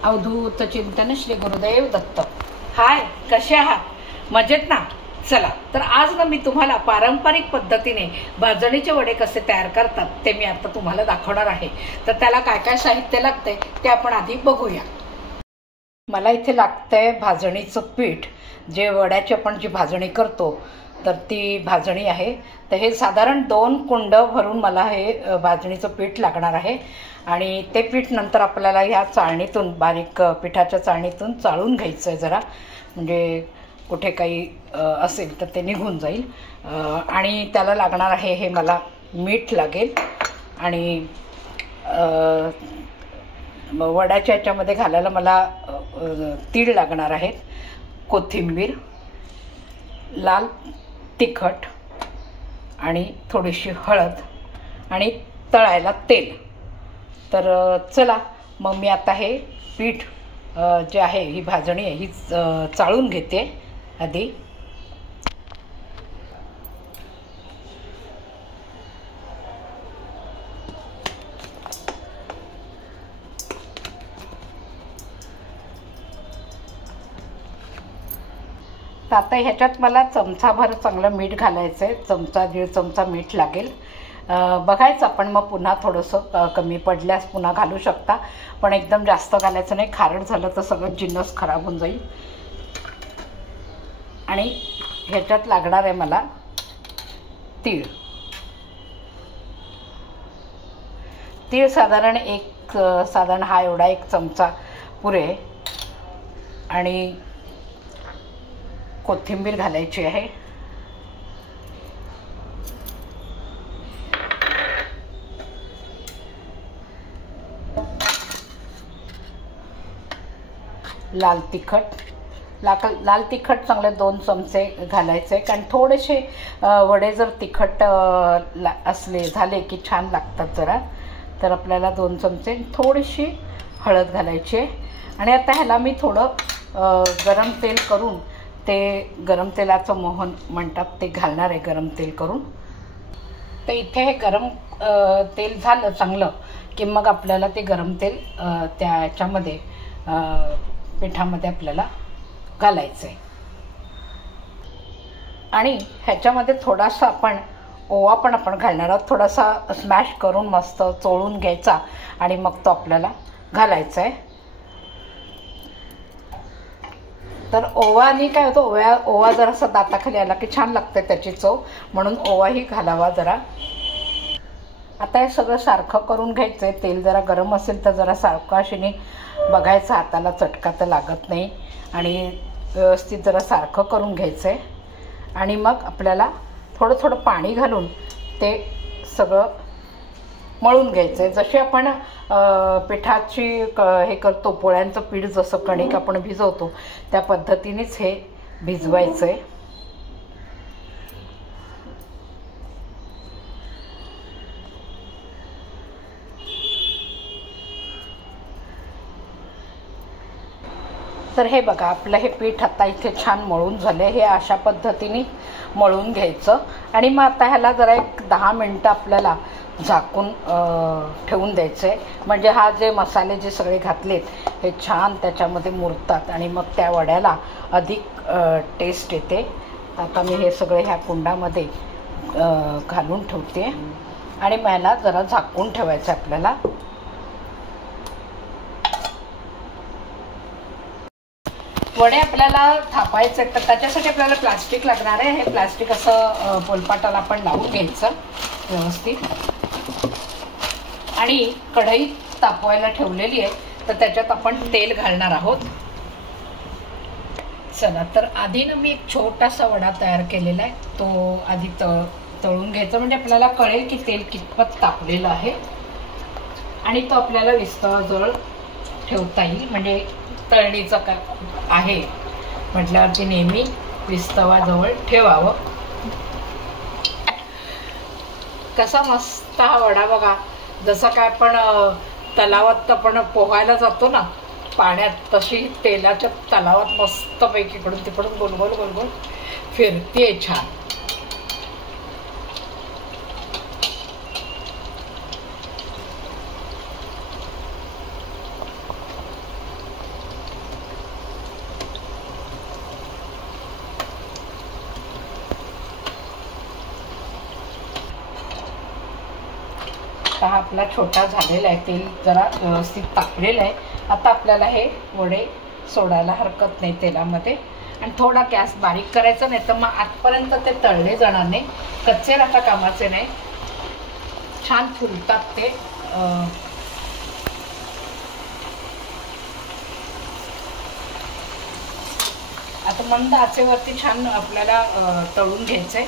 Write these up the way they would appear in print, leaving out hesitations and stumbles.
अवधूत चिंतन श्री गुरुदेव दत्त। हाय, कसे आहात? मजेत ना? चला तर आज ना मी तुम्हाला पारंपरिक पद्धतीने भाजणीचे वडे कसे तयार करतात ते मी आता तुम्हाला दाखवणार आहे। तर त्याला काय काय साहित्य लागते ते आपण आधी बघूया। मला इथे लागतंय भाजणीचं पीठ, जे वड्याची आपण जी भाजणी करतो तर ती भाजणी आहे। तर हे साधारण 2 कुंड भरून मला हे भाजणीचं पीठ लागणार आहे आणि ते पीठ नंतर आपल्याला ह्या चाळणीतून, बारीक पिठाच्या चाळणीतून चाळून घ्यायचं आहे जरा, म्हणजे कुठे काही असेल तर ते निघून जाईल। आणि त्याला लागणार आहे, हे मला मीठ लागेल आणि वड्याच्या ह्याच्यामध्ये घालायला मला तीळ लागणार आहेत, कोथिंबीर, लाल तिखट आणि थोडीशी हळद आणि तळायला तेल। तर चला मग मी आता हे पीठ जे आहे, ही भाजणी आहे, ही चाळून घेते आधी। तर आता ह्याच्यात मला चमचाभर चांगलं मीठ घालायचं आहे, चमचा 1.5 चमचा मीठ लागेल। बघायचं आपण, मग पुन्हा थोडंसं कमी पडल्यास पुन्हा घालू शकता, पण एकदम जास्त घालायचं नाही, खारट झालं तर सगळं जिन्नस खराब होऊन जाईल। आणि ह्याच्यात लागणार आहे मला तीळ। तीळ साधारण हा एवढा 1 चमचा पुरे। आणि कोथिंबीर घालायची आहे, लाल तिखट चांगले 2 चमचे घालायचे, कारण थोडेसे वडे जर तिखट झाले की छान लागतात जरा, तर आपल्याला 2 चमचे। थोडीशी हळद घालायची आहे आणि आता ह्याला मी थोडं गरम तेल करून, ते गरम तेलाचं मोहन म्हणतात ते घालणार आहे, गरम तेल करून। तर इथे हे गरम तेल झालं चांगलं की मग आपल्याला ते गरम तेल त्याच्यामध्ये पिठामध्ये आपल्याला घालायचं आहे। आणि ह्याच्यामध्ये थोडासा ओवा पण आपण घालणार आहोत, थोडासा स्मॅश करून मस्त चोळून घ्यायचा आणि मग तो आपल्याला घालायचा आहे। तर ओवानी काय होतं, ओवा जरासा दाताखाली आला की छान लागते त्याची चव, म्हणून ओवाही घालावा जरा। आता हे सगळं सारखं करून घ्यायचं आहे। तेल जरा गरम असेल तर जरा सावकाशीने बघायचं, हाताला चटका तर लागत नाही, आणि व्यवस्थित जरा सारखं करून घ्यायचं आहे। आणि मग आपल्याला थोडं थोडं पाणी घालून ते सगळं मळून घ्यायचं आहे। जसे आपण पिठाची हे करतो, पोळ्यांचं पीठ जसं कणिक आपण भिजवतो त्या पद्धतीनेच हे भिजवायचं आहे। तर हे बघा, आपलं हे पीठ आता इथे छान मळून झालं आहे। हे अशा पद्धतीने मळून घ्यायचं आणि मग आता ह्याला जरा 10 मिनटं आपल्याला झाकून ठेवून द्यायचं आहे, म्हणजे हा जे मसाले जे सगळे घातलेत हे छान त्याच्यामध्ये मुरतात आणि मग त्या वड्याला अधिक टेस्ट येते। आता मी हे सगळे ह्या कुंडामध्ये घालून ठेवते आणि मग ह्याला जरा झाकून ठेवायचं आपल्याला। वडे आपल्याला थापायचे तर त्याच्यासाठी आपल्याला प्लास्टिक लागणार आहे। हे प्लास्टिक असं पोलपाटाला आपण लावून घ्यायचं व्यवस्थित, आणि कढई तापवायला ठेवलेली आहे, तर त्याच्यात आपण तेल घालणार आहोत। चला, तर आधी ना मी एक छोटासा वडा तयार केलेला आहे, तो आधी तळून घ्यायचा, म्हणजे आपल्याला कळेल की तेल कितपत तापलेलं आहे आणि तो आपल्याला विस्तवाजवळ ठेवता येईल, म्हणजे तळणीचं काय आहे म्हटल्यावरती नेहमी विस्तवाजवळ ठेवावं। कसा मस्त हा वडा बघा, जसं काय आपण तलावात आपण पोहायला जातो ना पाण्यात, तशी तेलाच्या तलावात मस्तपैकी इकडून तिकडून गोल गोल गोल गोल फिरते छान। आता हा आपला छोटा झालेला आहे, तेल जरा व्यवस्थित तापलेलं आहे. आता आपल्याला हे वडे सोडायला हरकत नाही तेलामध्ये. आणि थोडा गॅस बारीक करायचा, नाही तर मग आतपर्यंत ते तळले जाणार नाही, कच्चे राहता कामाचे नाही, छान फुलतात ते. आता मंद आचेवरती छान आपल्याला तळून घ्यायचंय.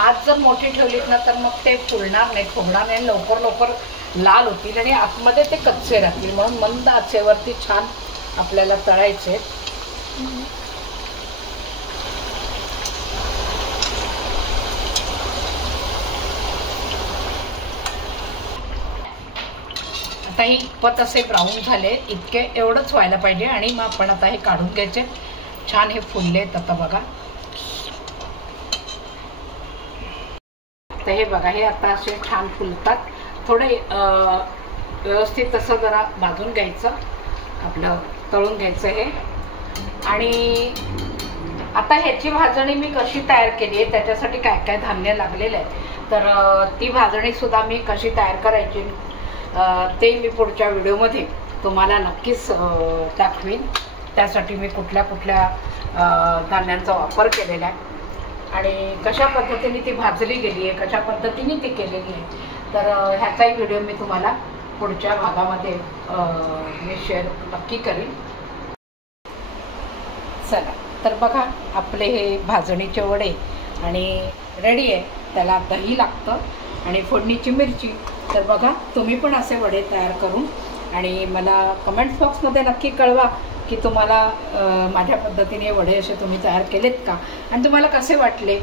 आज जर मोठी ठेवलीत ना तर मग ते फुलणार नाही, फुगणार नाही, लवकर लवकर लाल होतील आणि आतमध्ये ते कच्चे राहतील. म्हणून मंद आचेवरती छान आपल्याला तळायचे. आता हे इतपत असे ब्राऊन झाले, इतके एवढंच व्हायला पाहिजे. आणि मग आपण आता हे काढून घ्यायचे. छान हे फुललेत आता बघा. तर हे बघा, हे आता असे छान फुलतात. थोडे व्यवस्थित असं जरा भाजून घ्यायचं, आपलं तळून घ्यायचं हे. आणि आता ह्याची भाजणी मी कशी तयार केली आहे, त्याच्यासाठी काय काय धान्य लागलेलं आहे, तर ती भाजणीसुद्धा मी कशी तयार करायची ते मी पुढच्या व्हिडिओमध्ये तुम्हाला नक्कीच दाखवीन. त्यासाठी मी कुठल्या कुठल्या धान्यांचा वापर केलेला आहे आणि कशा पद्धतीने ती भाजली गेली आहे, कशा पद्धतीने ती केलेली आहे, तर ह्याचाही व्हिडिओ मी तुम्हाला पुढच्या भागामध्ये मी शेअर नक्की करीन. चला तर बघा, आपले हे भाजणीचे वडे आणि रेडी आहे. त्याला दही लागतं आणि फोडणीची मिरची. तर बघा, तुम्ही पण असे वडे तयार करून आणि मला कमेंट्स बॉक्समध्ये नक्की कळवा की तुम्हाला माझ्या पद्धतीने वडे असे तुम्ही तयार केलेत का आणि तुम्हाला कसे वाटले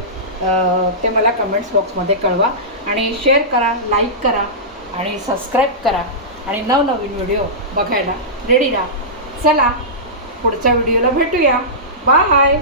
ते मला कमेंट्स बॉक्समध्ये कळवा. आणि शेअर करा, लाईक करा आणि सबस्क्राईब करा आणि नवनवीन व्हिडिओ बघायला रेडी राहा. चला पुढच्या व्हिडिओला भेटूया. बाय.